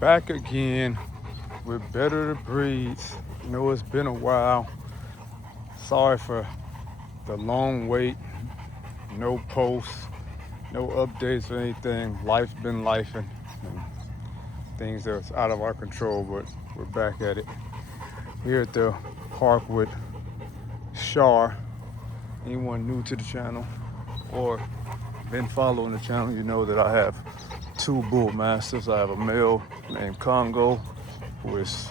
Back again with better breeds. It's been a while. Sorry for the long wait. No posts, no updates or anything. Life's been lifing. And things that's out of our control, but we're back at it. Here at the park with Shar. Anyone new to the channel or been following the channel, you know that I have two bull mastiffs. I have a male named Congo, who is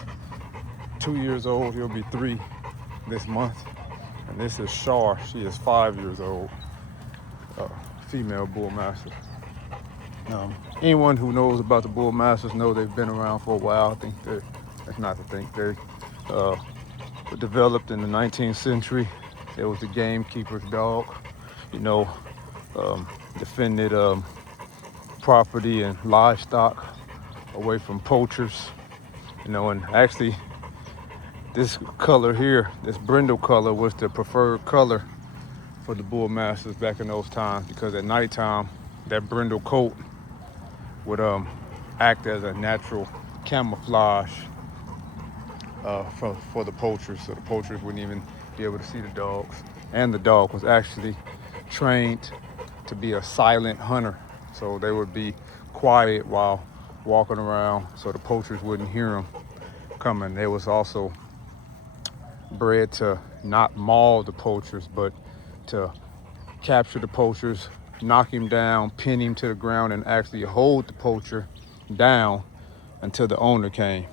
2 years old. He'll be 3 this month. And this is Shar. She is 5 years old, female bull mastiff. Anyone who knows about the bull mastiffs know they've been around for a while. That's not to think, they uh, were developed in the 19th century. It was the gamekeeper's dog, you know, defended property and livestock away from poachers, and actually this color here, this brindle color, was the preferred color for the bull mastiffs back in those times, because at nighttime that brindle coat would act as a natural camouflage for the poachers, so the poachers wouldn't even be able to see the dogs. And the dog was actually trained to be a silent hunter, so they would be quiet while walking around so the poachers wouldn't hear them coming. They was also bred to not maul the poachers, but to capture the poachers, knock him down, pin him to the ground, and actually hold the poacher down until the owner came.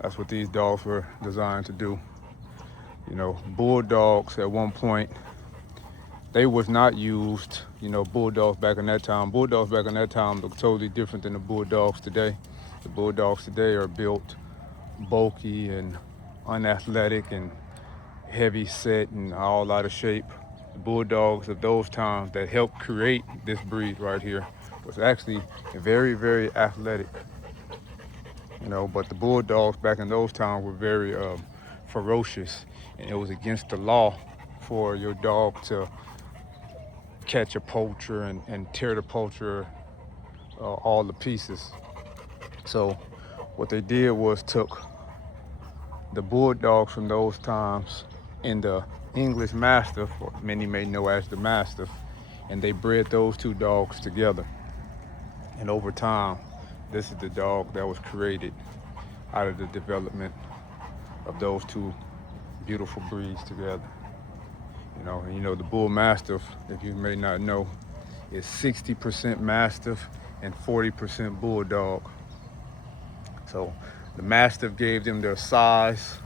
That's what these dogs were designed to do. Bulldogs at one point, they was not used. Bulldogs back in that time look totally different than the bulldogs today. The bulldogs today are built bulky and unathletic and heavy set and all out of shape. The bulldogs of those times that helped create this breed right here was actually very, very athletic. But the bulldogs back in those times were very ferocious, and it was against the law for your dog to catch a poacher and tear the poacher all to pieces. So what they did was took the bulldogs from those times and the English Mastiff, or many may know as the Mastiff, and they bred those two dogs together. And over time, this is the dog that was created out of the development of those two beautiful breeds together. The Bull Mastiff, if you may not know, is 60% Mastiff and 40% Bulldog. So the Mastiff gave them their size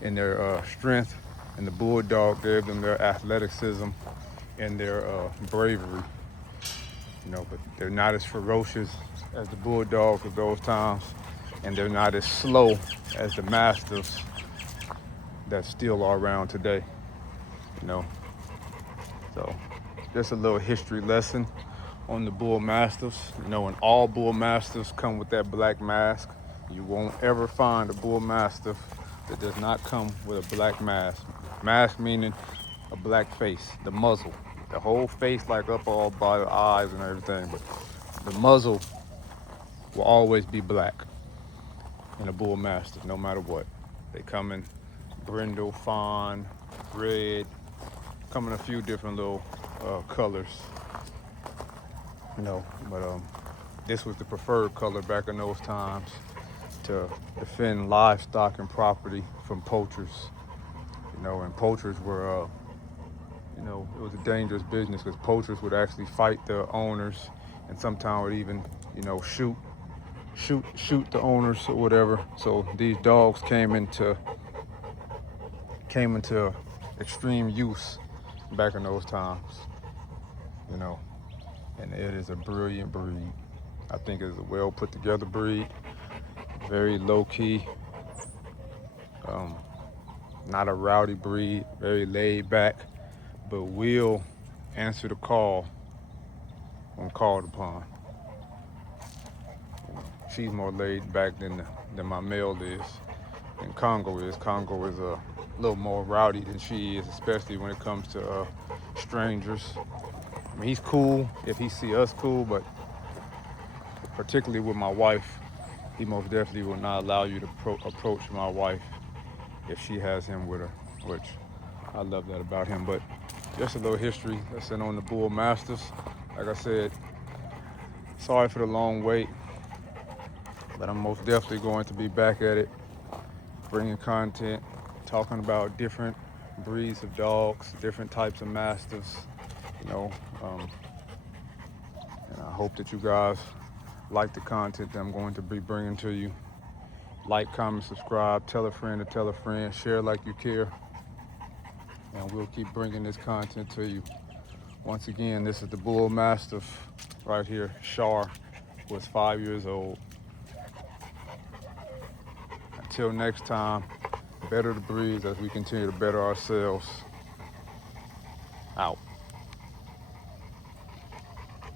and their strength, and the Bulldog gave them their athleticism and their bravery. But they're not as ferocious as the Bulldogs of those times, and they're not as slow as the Mastiffs that still are around today. So just a little history lesson on the Bull Mastiffs. And all Bull Mastiffs come with that black mask. You won't ever find a Bull Mastiff that does not come with a black mask. Mask meaning a black face, the muzzle. The whole face, like up all by the eyes and everything, but the muzzle will always be black in a Bull Mastiff, no matter what. They come in brindle, fawn, red, come in a few different little colors. But this was the preferred color back in those times to defend livestock and property from poachers. And poachers were it was a dangerous business, because poachers would actually fight the owners, and sometimes would even, shoot the owners or whatever. So these dogs came into extreme use back in those times. And it is a brilliant breed. I think it's a well put together breed, very low key, not a rowdy breed, very laid back, but will answer the call when called upon. She's more laid back than my male is, and Congo is. Congo is a little more rowdy than she is, especially when it comes to strangers. I mean, he's cool if he see us cool, but particularly with my wife. He most definitely will not allow you to approach my wife if she has him with her, which I love that about him. But just a little history lesson on the Bull Masters. Like I said, sorry for the long wait, but I'm most definitely going to be back at it, bringing content, talking about different breeds of dogs, different types of mastiffs, you know, um, and I hope that you guys like the content that I'm going to be bringing to you. Like, comment, subscribe, tell a friend to tell a friend, share like you care, and we'll keep bringing this content to you. Once again, this is the Bull Mastiff right here, Shar, who is 5 years old. Until next time, better the breeds as we continue to better ourselves.